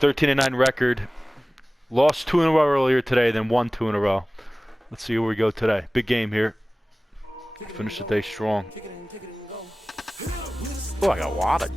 13-9 record. Lost 2 in a row earlier today, then won 2 in a row. Let's see where we go today. Big game here. Finish the day strong. Oh, I got wadded.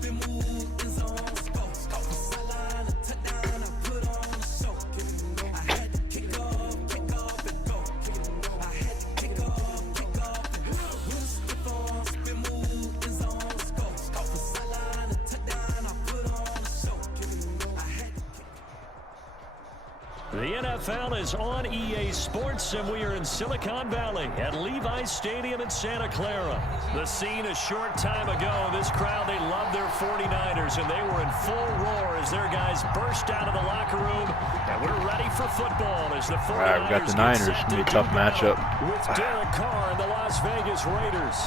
The NFL is on EA Sports, and we are in Silicon Valley at Levi's Stadium in Santa Clara. The scene a short time ago, this crowd, they love their 49ers, and they were in full roar as their guys burst out of the locker room, and we're ready for football as the 49ers All right, we got the Niners. It's going to be a tough matchup. With Derek Carr and the Las Vegas Raiders.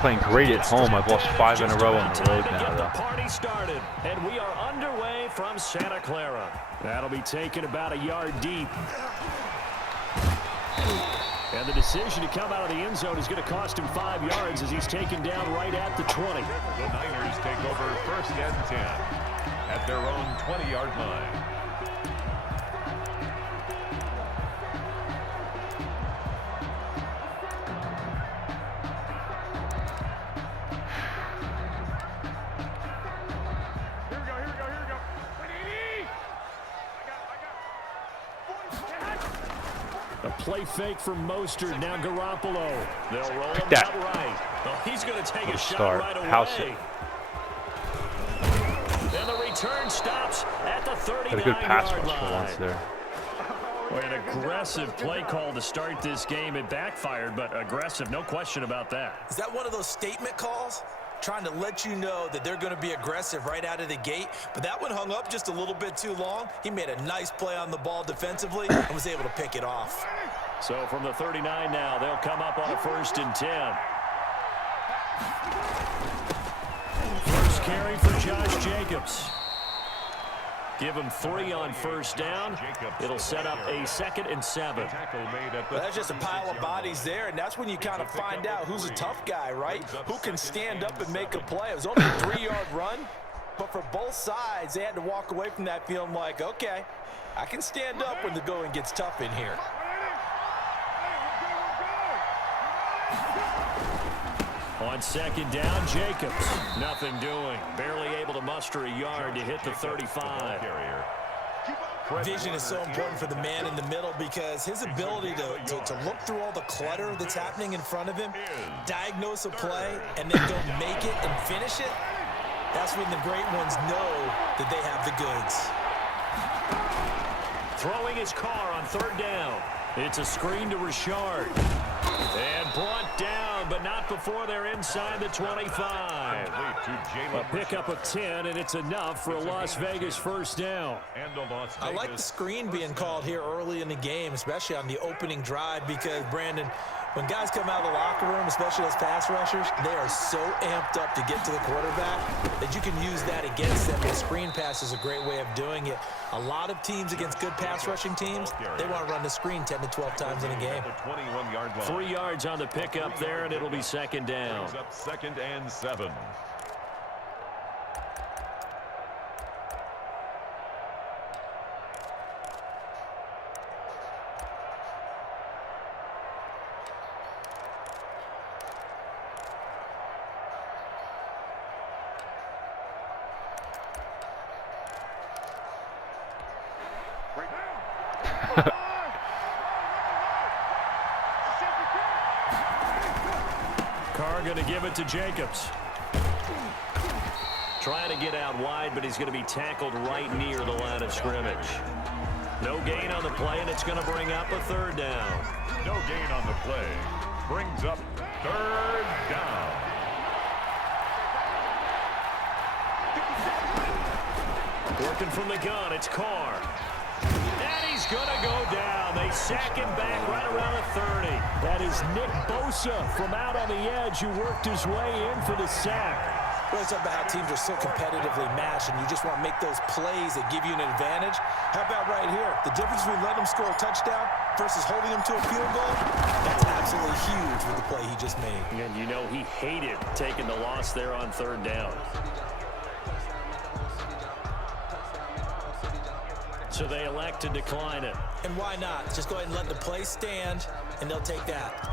Playing great at home. I've lost 5 in a row on the road now, though. The party started, and we are underway from Santa Clara. That'll be taken about a yard deep. And the decision to come out of the end zone is going to cost him 5 yards as he's taken down right at the 20. The Niners take over 1st and 10 at their own 20-yard line. A play fake from Mostert, now Garoppolo. They'll roll him that. out right. Well, he's going to take a shot Start. right away. House it. And the return stops at the 39-yard line. Got a good pass rush for once there. Well, an aggressive play call to start this game. It backfired, but aggressive, no question about that. Is that one of those statement calls? Trying to let you know that they're going to be aggressive right out of the gate, but that one hung up just a little bit too long. He made a nice play on the ball defensively and was able to pick it off. So from the 39 now, they'll come up on a 1st and 10. First carry for Josh Jacobs. Give him 3 on 1st down. It'll set up a 2nd and 7. Well, that's just a pile of bodies there, and that's when you kind of find out who's a tough guy, right? Who can stand up and make a play. It was only a 3-yard run, but for both sides, they had to walk away from that feeling like, okay, I can stand up when the going gets tough in here. On 2nd down, Jacobs. Nothing doing. Barely able to muster a yard to hit the 35. Vision is so important for the man in the middle because his ability to look through all the clutter that's happening in front of him, diagnose a play, and then go make it and finish it, that's when the great ones know that they have the goods. Throwing his car on 3rd down. It's a screen to Richard. And brought down, but not before they're inside the 25. A pickup of 10, and it's enough for a Las Vegas 1st down. I like the screen being called here early in the game, especially on the opening drive, because, Brandon, when guys come out of the locker room, especially those pass rushers, they are so amped up to get to the quarterback that you can use that against them. The screen pass is a great way of doing it. A lot of teams against good pass rushing teams, they want to run the screen 10 to 12 times in a game. 3 yards on the pickup there, and it'll be 2nd down. 2nd and 7. Carr going to give it to Jacobs. Trying to get out wide, but he's going to be tackled right near the line of scrimmage. No gain on the play, and it's going to bring up a 3rd down. No gain on the play. Brings up 3rd down. Working from the gun, it's Carr. And he's going to go down. They sack him back right around the 30. That is Nick Bosa from out on the edge who worked his way in for the sack. Well, it's about how teams are so competitively matched, and you just want to make those plays that give you an advantage. How about right here? The difference between letting them score a touchdown versus holding him to a field goal, that's absolutely huge with the play he just made. And you know he hated taking the loss there on 3rd down. So they elect to decline it. And why not? Just go ahead and let the play stand, and they'll take that.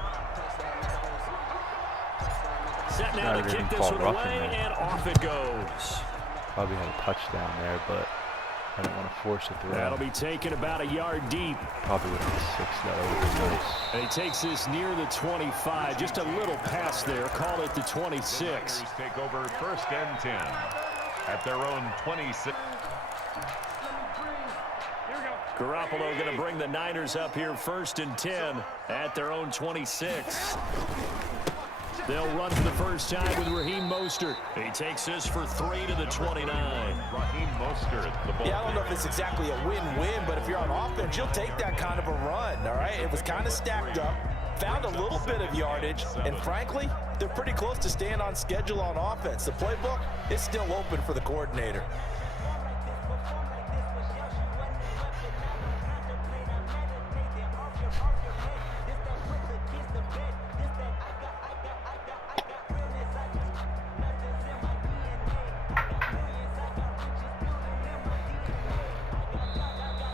Set now to kick this one away, and off it goes. Probably had a touchdown there, but I didn't want to force it through. That'll be taken about a yard deep. Probably would have been 6, that would have been nice. And he takes this near the 25. Just a little pass there. Call it the 26. Take over 1st and 10 at their own 26. Garoppolo going to bring the Niners up here 1st and 10 at their own 26. They'll run for the first time with Raheem Mostert. He takes this for 3 to the 29. Raheem Mostert, the ball. Yeah, I don't know if it's exactly a win-win, but if you're on offense, you'll take that kind of a run, all right? It was kind of stacked up, found a little bit of yardage, and frankly, they're pretty close to staying on schedule on offense. The playbook is still open for the coordinator.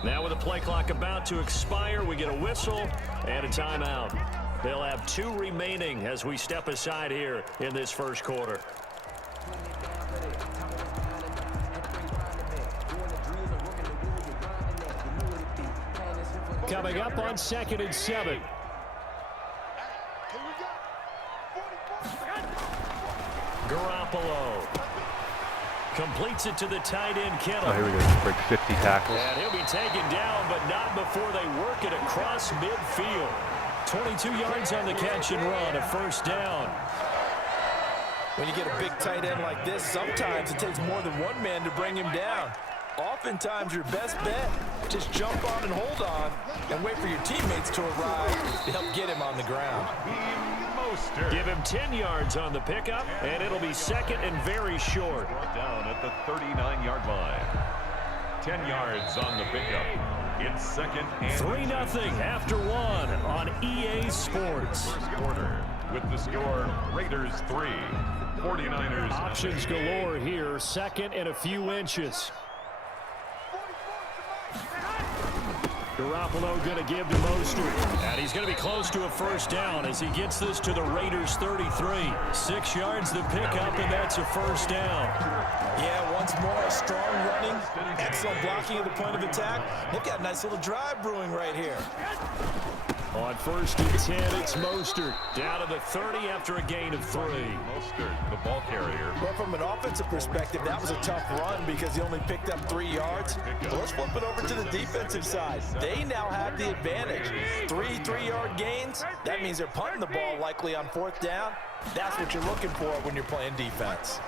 Now with the play clock about to expire, we get a whistle and a timeout. They'll have 2 remaining as we step aside here in this 1st quarter. Coming up on 2nd and 7. Garoppolo completes it to the tight end, Kittle. Oh, here we go. Break 50 tackles. And he'll be taken down, but not before they work it across midfield. 22 yards on the catch and run, a 1st down. When you get a big tight end like this, sometimes it takes more than one man to bring him down. Oftentimes, your best bet, just jump on and hold on and wait for your teammates to arrive to help get him on the ground. Give him 10 yards on the pickup, and it'll be 2nd and very short. Brought down at the 39-yard line. 10 yards on the pickup. It's 2nd and 3-0 after 1 on EA Sports. 1st quarter with the score Raiders 3, 49ers. Options galore here. 2nd and a few inches. Garoppolo going to give to Mostert. And he's going to be close to a 1st down as he gets this to the Raiders 33. 6 yards the pickup, and that's a 1st down. Yeah, once more, strong running, excellent blocking at the point of attack. They've got a nice little drive brewing right here. On 1st and 10, it's Mostert. Down to the 30 after a gain of 3. Mostert, the ball carrier. Well, from an offensive perspective, that was a tough run because he only picked up 3 yards. But let's flip it over to the defensive side. They now have the advantage. 3 3-yard gains. That means they're punting the ball likely on 4th down. That's what you're looking for when you're playing defense.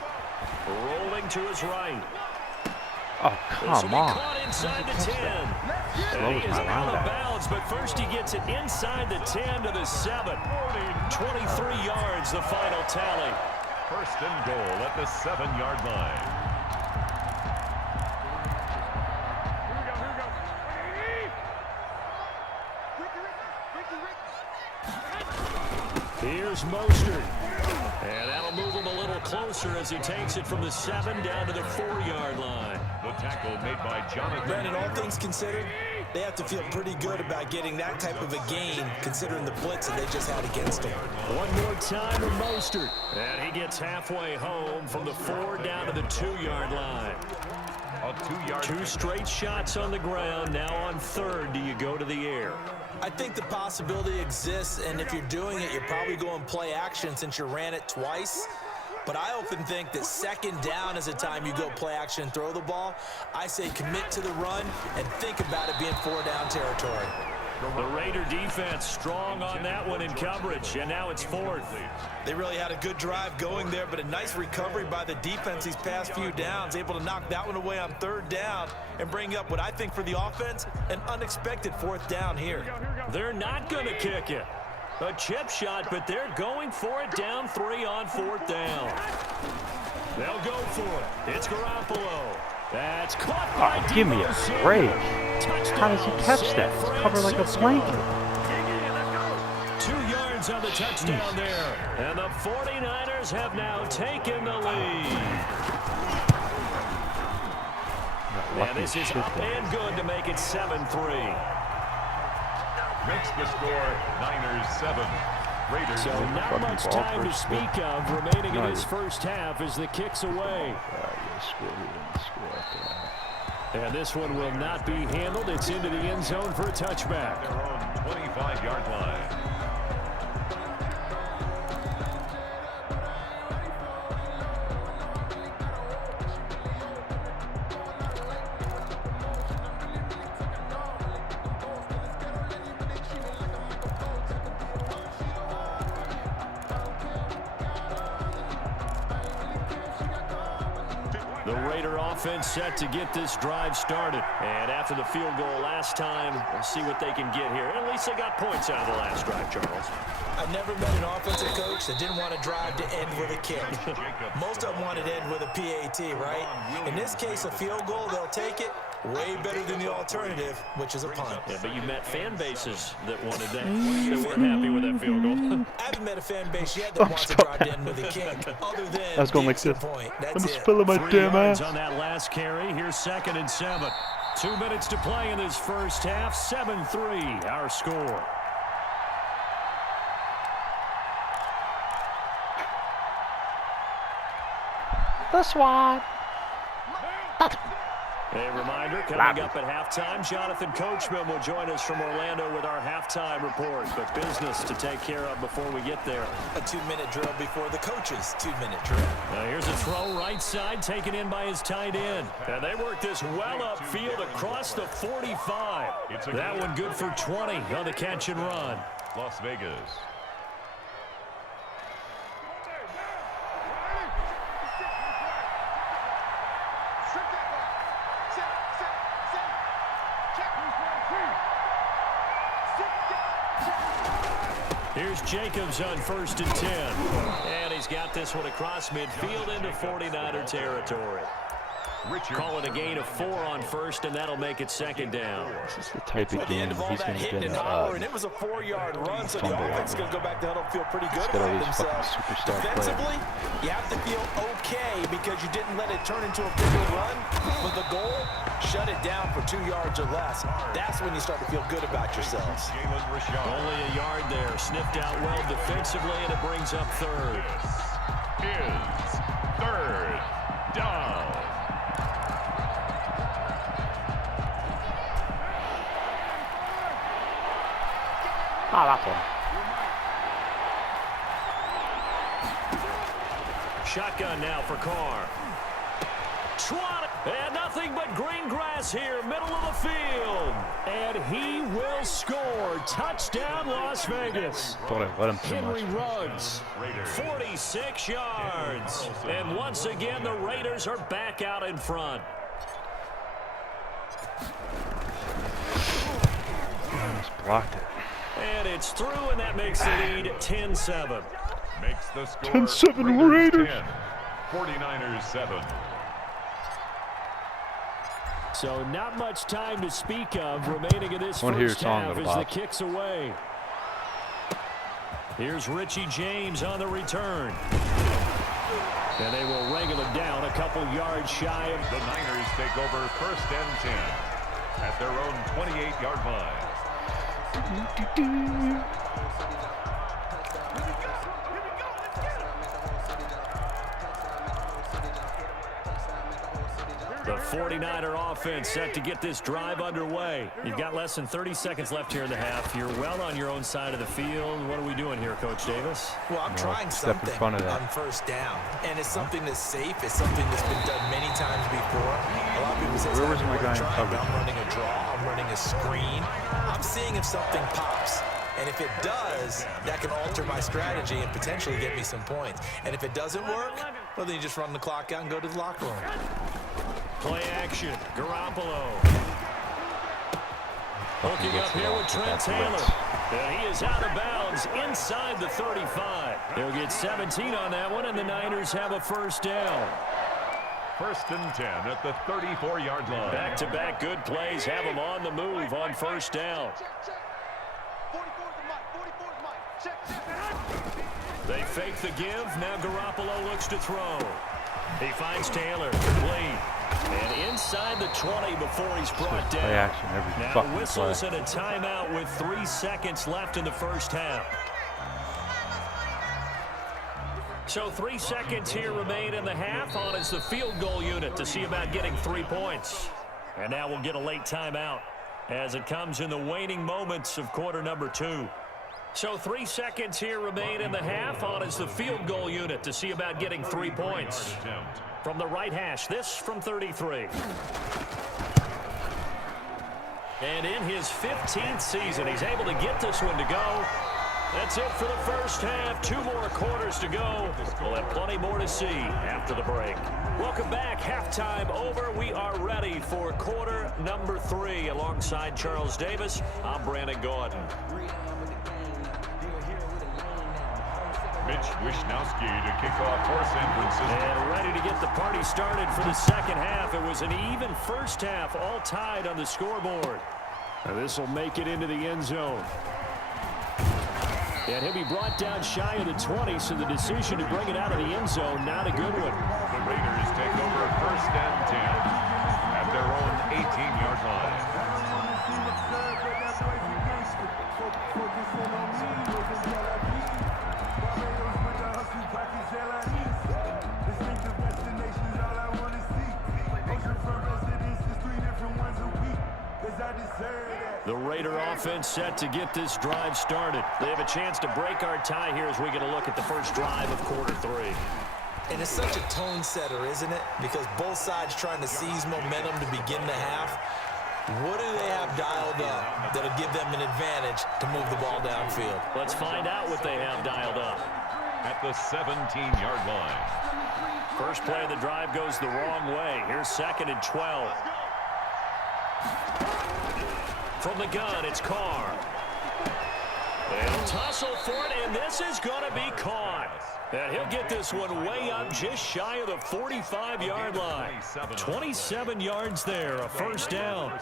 Rolling to his right. Oh, come on. Caught inside the 10. And he is out of bounds, but first he gets it inside the 10 to the 7. 23 yards, the final tally. 1st and goal at the 7-yard line. Here's Mostert. And that'll move him a little closer as he takes it from the 7 down to the 4-yard line. The tackle made by Jonathan. Brandon, all things considered, they have to feel pretty good about getting that type of a gain considering the blitz that they just had against them. One more time with Mostert. And he gets halfway home from the 4 down to the 2-yard line. A 2-yard. 2 straight shots on the ground. Now on 3rd, do you go to the air? I think the possibility exists, and if you're doing it, you're probably going play action since you ran it twice. But I often think that 2nd down is a time you go play action and throw the ball. I say commit to the run and think about it being 4-down territory. The Raider defense strong on that one in coverage, and now it's 4th. They really had a good drive going there, but a nice recovery by the defense these past few downs, able to knock that one away on 3rd down and bring up what I think for the offense, an unexpected 4th down here. They're not going to kick it. A chip shot, but they're going for it down 3 on 4th down. They'll go for it. It's Garoppolo. That's caught by Oh, give me a Debo break. Touchdown, How does he catch that? San It's covered like a Francisco. blanket. 2 yards on the touchdown there. And the 49ers have now taken the lead. And this is up and good to make it 7-3. Makes the score Niners 7. Raiders. So not much time to speak of remaining in this first half as the kick's away. And this one will not be handled. It's into the end zone for a touchback. Their own 25-yard line. The Raider offense set to get this drive started. And after the field goal last time, we'll see what they can get here. At least they got points out of the last drive, Charles. I've never met an offensive coach that didn't want to drive to end with a kick. Most of them wanted to end with a PAT, right? In this case, a field goal, they'll take it. Way better than the alternative, which is a punt. Yeah, but you met fan bases that wanted that, that weren't happy with that field goal. I haven't met a fan base yet that wants to drive to end with a kick, other than I was going like the this. extra point. That's I'm it. spilling my 3 damn yards ass. on that last carry. Here's 2nd and 7. 2 minutes to play in this first half. 7-3, our score. This one. A reminder, coming up at halftime, Jonathan Coachman will join us from Orlando with our halftime report. But business to take care of before we get there. A 2-minute drill before the coach's 2-minute drill. Now here's a throw right side, taken in by his tight end. And they work this well upfield across the 45. That one good for 20 on the catch and run. Las Vegas. Here's Jacobs on 1st and 10. And he's got this one across midfield into 49er territory. Call it a gain of 4 on 1st, and that'll make it 2nd down. This is the type of At the game end of all he's that going to hitting get and hollering, it was a 4-yard run, so the offense is going to go back to huddle, feel pretty good got all about these fucking themselves. superstar Defensively, you have to feel okay because you didn't let it turn into a bigger run. But the goal, shut it down for 2 yards or less. That's when you start to feel good about yourselves. Only a yard there. Sniffed out well defensively, and it brings up 3rd. Is 3rd down. Ah, that one. Shotgun now for Carr. Trot, and nothing but green grass here, middle of the field. And he will score. Touchdown, Las Vegas. Thought I let him too Henry much. Ruggs, 46 yards. And once again, the Raiders are back out in front. Almost blocked it. And it's through, and that makes the lead 10-7. Makes the score 10-7 Raiders. 10. 49ers 7. So not much time to speak of remaining in this Wanna hear first your song, half little as the Bob. kick's away. Here's Richie James on the return. And they will wrangle him down a couple yards shy of. The Niners take over 1st and 10 at their own 28-yard line. The 49er offense set to get this drive underway. You've got less than 30 seconds left here in the half. You're well on your own side of the field. What are we doing here, Coach Davis? Well, I'm trying step in something front of that. on 1st down. And it's something that's safe. It's something that's been done many times before. A lot of people say, Where was my guy in trying, coverage? I'm running a draw. I'm running a screen. I'm seeing if something pops. And if it does, that can alter my strategy and potentially get me some points. And if it doesn't work, well, then you just run the clock out and go to the locker room. Play action. Garoppolo. Hooking up here with Trent Taylor. And he is out of bounds inside the 35. They'll get 17 on that one, and the Niners have a 1st down. First and 10 at the 34-yard line. Back-to-back good plays have them on the move on first down. They fake the give. Now Garoppolo looks to throw. He finds Taylor. Complete. And inside the 20 before he's brought down. Play action every Now fucking whistles play. and a timeout with 3 seconds left in the first half. So 3 seconds here remain in the half. On is the field goal unit to see about getting 3 points. And now we'll get a late timeout as it comes in the waning moments of quarter number 2. So 3 seconds here remain in the half. On is the field goal unit to see about getting 3 points. From the right hash, this from 33. And in his 15th season, he's able to get this one to go. That's it for the first half. 2 more quarters to go. We'll have plenty more to see after the break. Welcome back. Halftime over. We are ready for quarter number 3. Alongside Charles Davis, I'm Brandon Gordon. Mitch Wishnowski to kick off for San Francisco. And ready to get the party started for the second half. It was an even first half, all tied on the scoreboard. This will make it into the end zone. And he'll be brought down shy of the 20, so the decision to bring it out of the end zone, not a good one. The Raiders take over first and 10 at their own 18-yard line. The Raider offense set to get this drive started. They have a chance to break our tie here as we get a look at the first drive of quarter 3. And it's such a tone setter, isn't it? Because both sides trying to seize momentum to begin the half. What do they have dialed up that'll give them an advantage to move the ball downfield? Let's find out what they have dialed up. At the 17-yard line. First play of the drive goes the wrong way. Here's 2nd and 12. From the gun, it's Carr. They'll tussle for it, and this is going to be caught. And he'll get this one way up just shy of the 45-yard line. 27 yards there, a first down.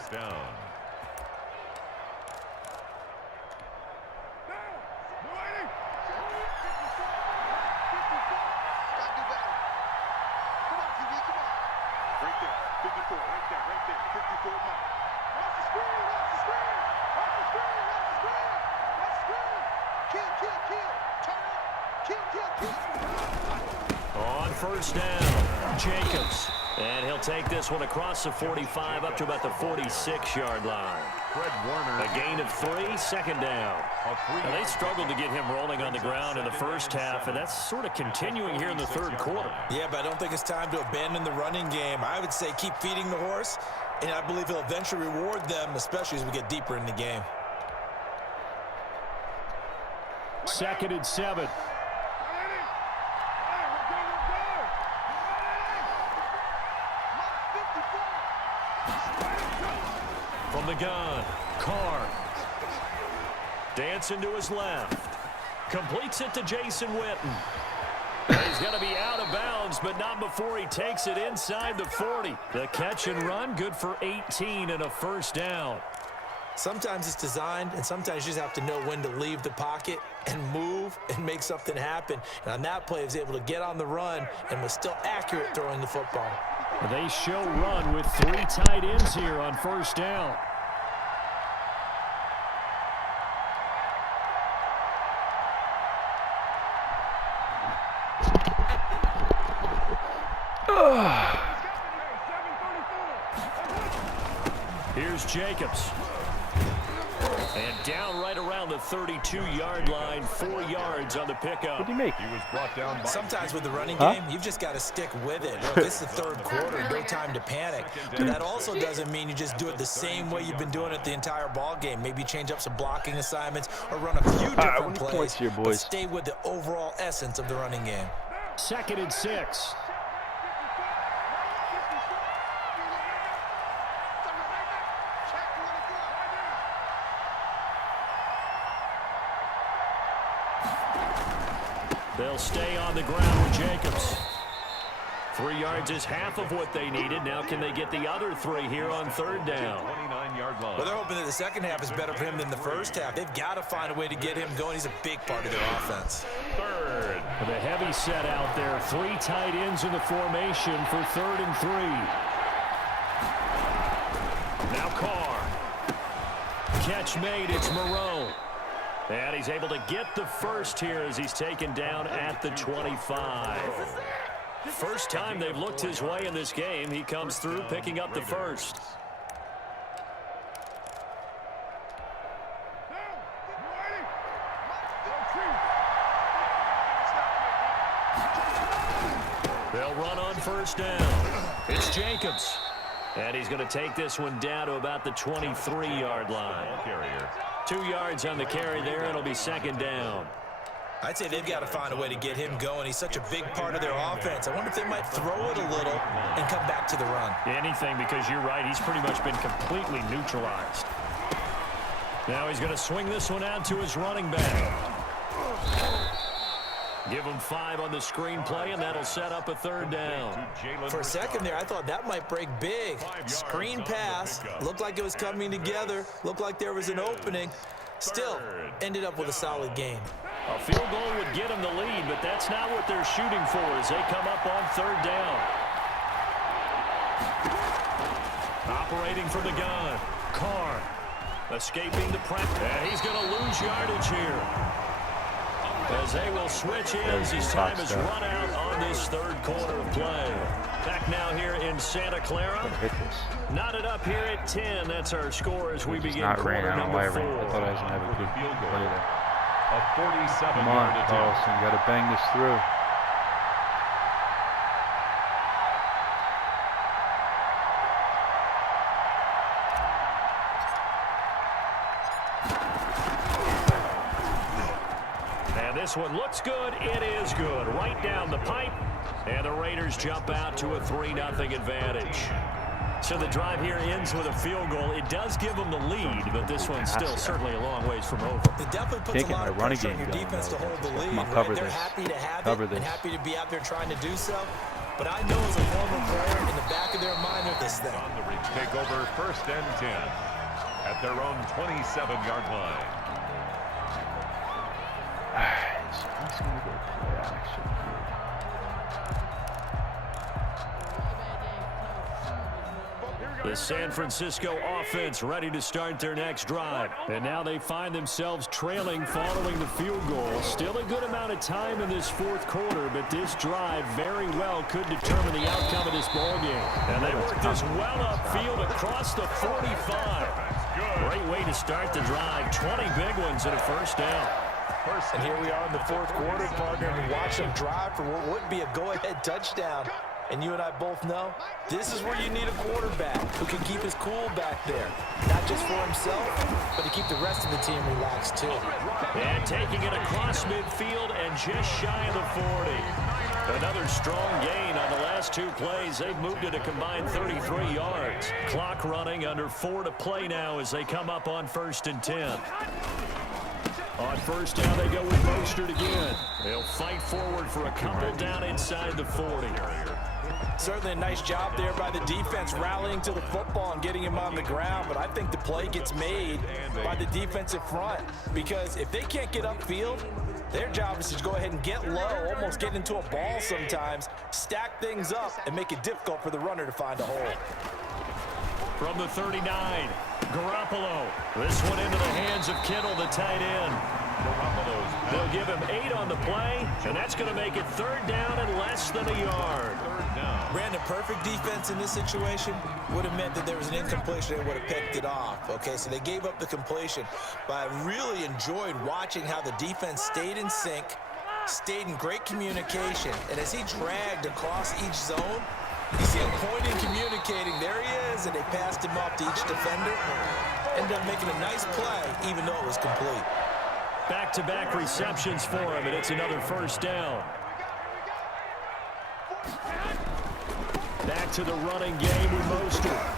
On first down, Jacobs. And he'll take this one across the 45 up to about the 46-yard line. Fred Warner. A gain of 3, 2nd down. Now, they struggled to get him rolling on the ground in the first half, and that's sort of continuing here in the 3rd quarter. Yeah, but I don't think it's time to abandon the running game. I would say keep feeding the horse, and I believe he'll eventually reward them, especially as we get deeper in the game. 2nd and 7. From the gun, Carr. Dancing to his left. Completes it to Jason Witten. He's going to be out of bounds, but not before he takes it inside the 40. The catch and run, good for 18 and a first down. Sometimes it's designed, and sometimes you just have to know when to leave the pocket and move and make something happen. And on that play, he was able to get on the run and was still accurate throwing the football. They show run with 3 tight ends here on first down. Here's Jacobs. And down right around the 32-yard line, 4 yards on the pickup. What do you make? He was brought down by. Sometimes with the running game, you've just got to stick with it. Look, it's the 3rd quarter, no time to panic. But that also doesn't mean you just do it the same way you've been doing it the entire ball game. Maybe change up some blocking assignments or run a few different plays, here, but boys. stay with the overall essence of the running game. 2nd and 6. They'll stay on the ground with Jacobs. 3 yards is half of what they needed. Now can they get the other 3 here on third down? 29-yard line. Well, they're hoping that the second half is better for him than the first half. They've got to find a way to get him going. He's a big part of their offense. Third. The heavy set out there. 3 tight ends in the formation for 3rd and 3. Now Carr. Catch made. It's Moreau. And he's able to get the first here as he's taken down at the 25. First time they've looked his way in this game. He comes through picking up the first. They'll run on first down. It's Jacobs. And he's going to take this one down to about the 23-yard line. 2 yards on the carry there. It'll be second down. I'd say they've got to find a way to get him going. He's such a big part of their offense. I wonder if they might throw it a little and come back to the run. Anything, because you're right. He's pretty much been completely neutralized. Now he's going to swing this one out to his running back. Give him 5 on the screen play, and that'll set up a third down. For a second there, I thought that might break big. Screen pass. Looked like it was coming together. Looked like there was an opening. Still, ended up with a solid game. A field goal would get them the lead, but that's not what they're shooting for as they come up on third down. Operating from the gun. Carr escaping the press. And he's going to lose yardage here, as they will switch ends as time is run out on this third quarter of play. Back now here in Santa Clara. Knotted up here at 10. That's our score as we begin quarter number 4. I thought I was going to have a good play there. A 47-yard Come on, attempt. Carlson. You got to bang this through. This one looks good. It is good. Right down the pipe. And the Raiders jump out to a 3-0 advantage. So the drive here ends with a field goal. It does give them the lead, but this one's still certainly a long ways from over. It definitely puts a lot of pressure on your defense to hold the lead. Right? They're happy to have it and happy to be out there trying to do so. But I know as a former player, in the back of their mind are this thing. On the reach, take over 1st and 10 at their own 27-yard line. He's going to go play action. The San Francisco offense ready to start their next drive. And now they find themselves trailing following the field goal. Still a good amount of time in this fourth quarter, but this drive very well could determine the outcome of this ballgame. And they work this well upfield across the 45. Great way to start the drive. 20 big ones and a first down. And here we are in the fourth quarter, partner, and watch them drive for what would be a go-ahead touchdown. And you and I both know this is where you need a quarterback who can keep his cool back there. Not just for himself, but to keep the rest of the team relaxed too. And taking it across midfield and just shy of the 40. Another strong gain on the last 2 plays. They've moved it a combined 33 yards. Clock running, under 4 to play now as they come up on 1st and 10. On first down, they go with Mostert again. They'll fight forward for a couple down inside the 40. Certainly a nice job there by the defense rallying to the football and getting him on the ground, but I think the play gets made by the defensive front because if they can't get upfield, their job is to go ahead and get low, almost get into a ball sometimes, stack things up, and make it difficult for the runner to find a hole. From the 39, Garoppolo. This one into the hands of Kittle, the tight end. They'll give him 8 on the play, and that's going to make it 3rd down and less than a yard. Brandon, perfect defense in this situation would have meant that there was an incompletion and would have picked it off. Okay, so they gave up the completion, but I really enjoyed watching how the defense stayed in sync, stayed in great communication, and as he dragged across each zone, you see him pointing, communicating. There he is, and they passed him up to each defender. Ended up making a nice play, even though it was complete. Back-to-back receptions for him, and it's another first down. Back to the running game with Mostert.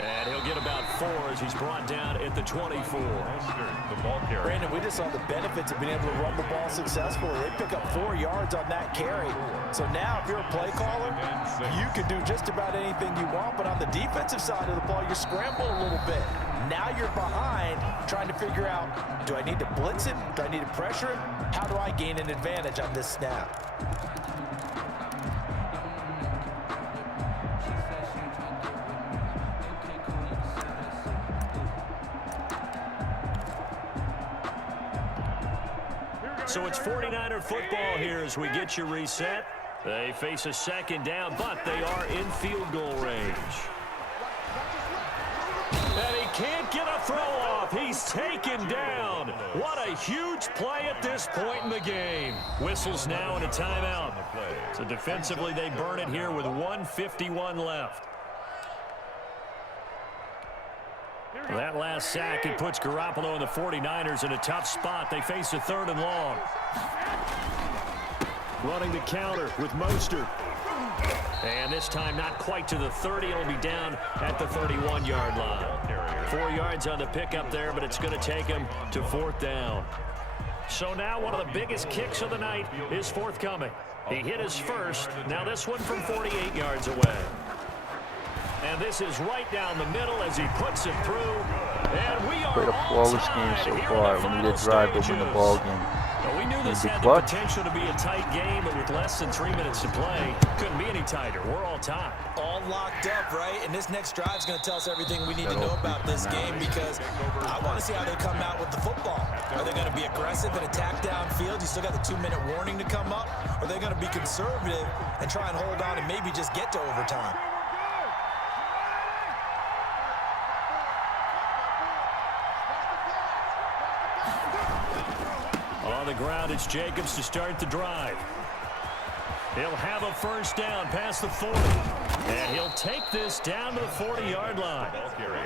And he'll get about 4 as he's brought down at the 24. The ball carrier. Brandon, we just saw the benefits of being able to run the ball successfully. They pick up 4 yards on that carry. So now if you're a play caller, you can do just about anything you want, but on the defensive side of the ball, you're scrambling a little bit. Now you're behind trying to figure out, do I need to blitz it? Do I need to pressure it? How do I gain an advantage on this snap? So it's 49er football here as we get you reset. They face a second down, but they are in field goal range. And he can't get a throw off. He's taken down. What a huge play at this point in the game. Whistles now and a timeout. So defensively, they burn it here with 1:51 left. That last sack, it puts Garoppolo and the 49ers in a tough spot. They face a 3rd and long. Running the counter with Mostert. And this time not quite to the 30. It'll be down at the 31-yard line. 4 yards on the pickup there, but it's going to take him to 4th down. So now one of the biggest kicks of the night is forthcoming. He hit his first. Now this one from 48 yards away. And this is right down the middle as he puts it through. And we are played a flawless game so far. We need a drive to win the ball game. Well, we knew this had the potential to be a tight game, but with less than 3 minutes to play, couldn't be any tighter. We're all tied. All locked up, right? And this next drive is going to tell us everything we need to know about this game, because I want to see how they come out with the football. Are they going to be aggressive and attack downfield? You still got the 2-minute warning to come up. Or are they going to be conservative and try and hold on and maybe just get to overtime? On the ground, it's Jacobs to start the drive. He'll have a first down past the 40. And he'll take this down to the 40-yard line.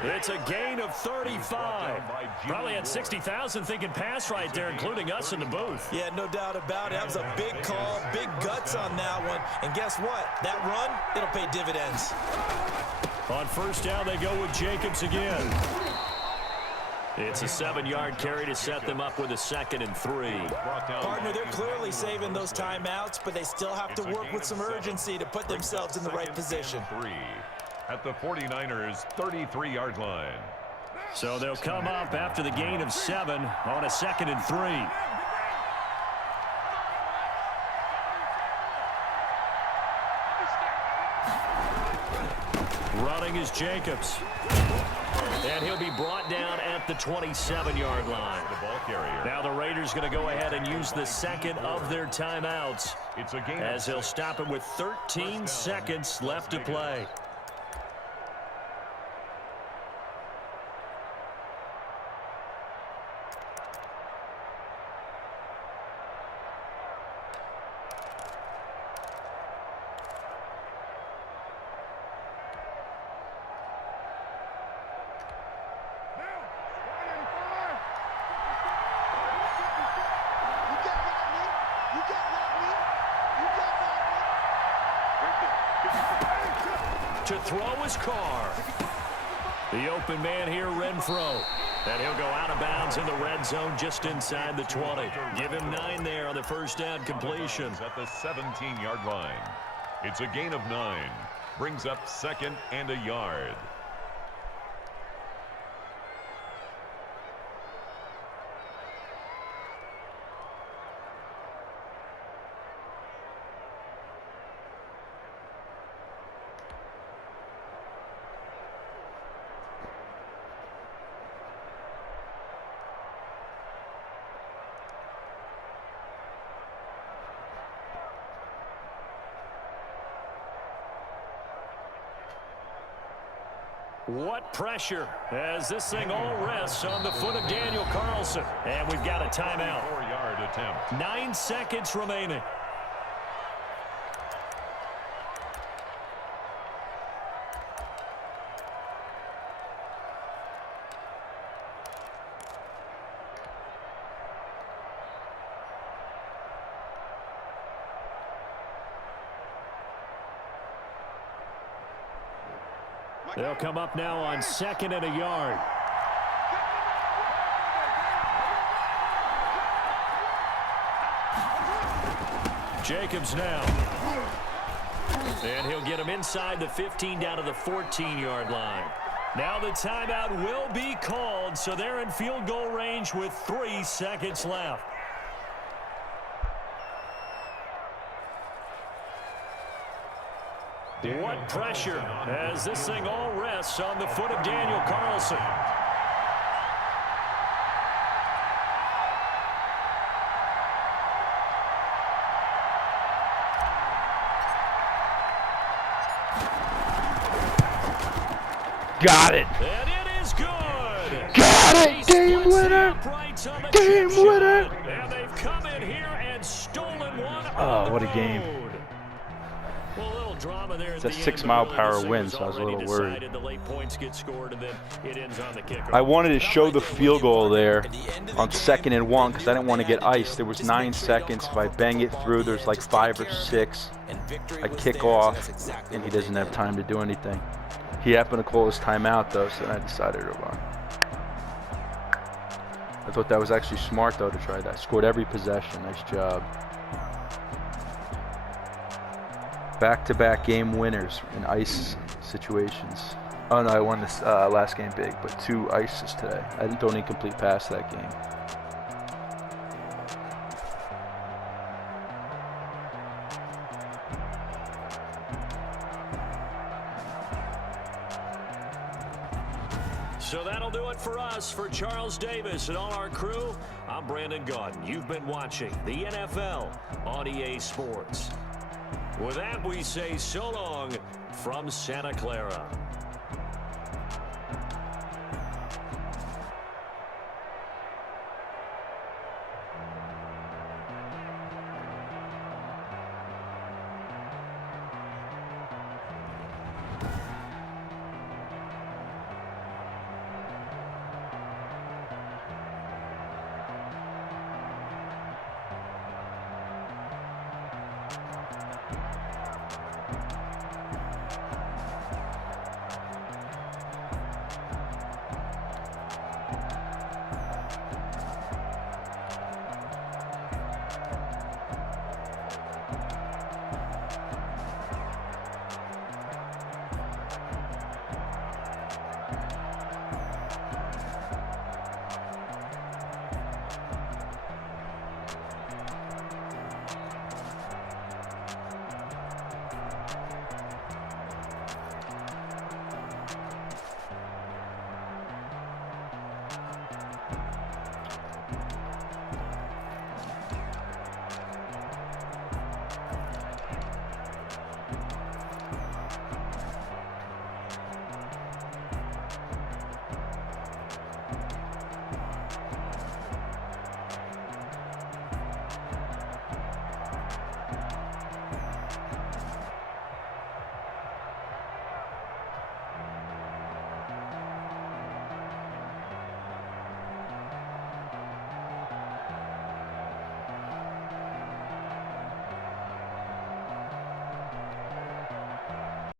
It's a gain of 35. Probably had 60,000 thinking pass right there, including us in the booth. Yeah, no doubt about it. That was a big call, big guts on that one. And guess what? That run, it'll pay dividends. On first down, they go with Jacobs again. It's a 7-yard carry to set them up with a 2nd and 3. Partner, they're clearly saving those timeouts, but they still have to work with some urgency to put themselves in the right position. At the 49ers' 33-yard line. So they'll come up after the gain of 7 on a 2nd and 3. Running is Jacobs. And he'll be brought down at the 27-yard line. Now the Raiders going to go ahead and use the second of their timeouts as they'll stop it with 13 seconds left to play. To throw his car. The open man here, Renfro. And he'll go out of bounds in the red zone just inside the 20. Give him 9 there on the first down completion. At the 17-yard line. It's a gain of 9. Brings up 2nd and a yard. What pressure as this thing all rests on the foot of Daniel Carlson. And we've got a timeout. 4-yard attempt. 9 seconds remaining. They'll come up now on 2nd and a yard. Jacobs now. And he'll get him inside the 15 down to the 14-yard line. Now the timeout will be called, so they're in field goal range with 3 seconds left. What pressure as this thing all rests on the foot of Daniel Carlson. Got it. And it is good. Got it. Game winner. Game winner. And they've come in here and stolen one. Oh, what a game. Well, a little drama there. It's a 6-mile-per-hour wind, so I was a little worried. The late points get scored, and then it ends on the kicker. I wanted to show the field goal there on 2nd and 1 because I didn't want to get iced. There was 9 seconds. If I bang it through, there's like 5 or 6. I kick off, and he doesn't have time to do anything. He happened to call his timeout, though, so I decided to run. I thought that was actually smart, though, to try that. Scored every possession. Nice job. Back-to-back game winners in ice situations. Oh, no, I won this last game big, but 2 ices today. I didn't throw an incomplete pass that game. So that'll do it for us. For Charles Davis and all our crew, I'm Brandon Gaudin. You've been watching the NFL on EA Sports. With that, we say so long from Santa Clara.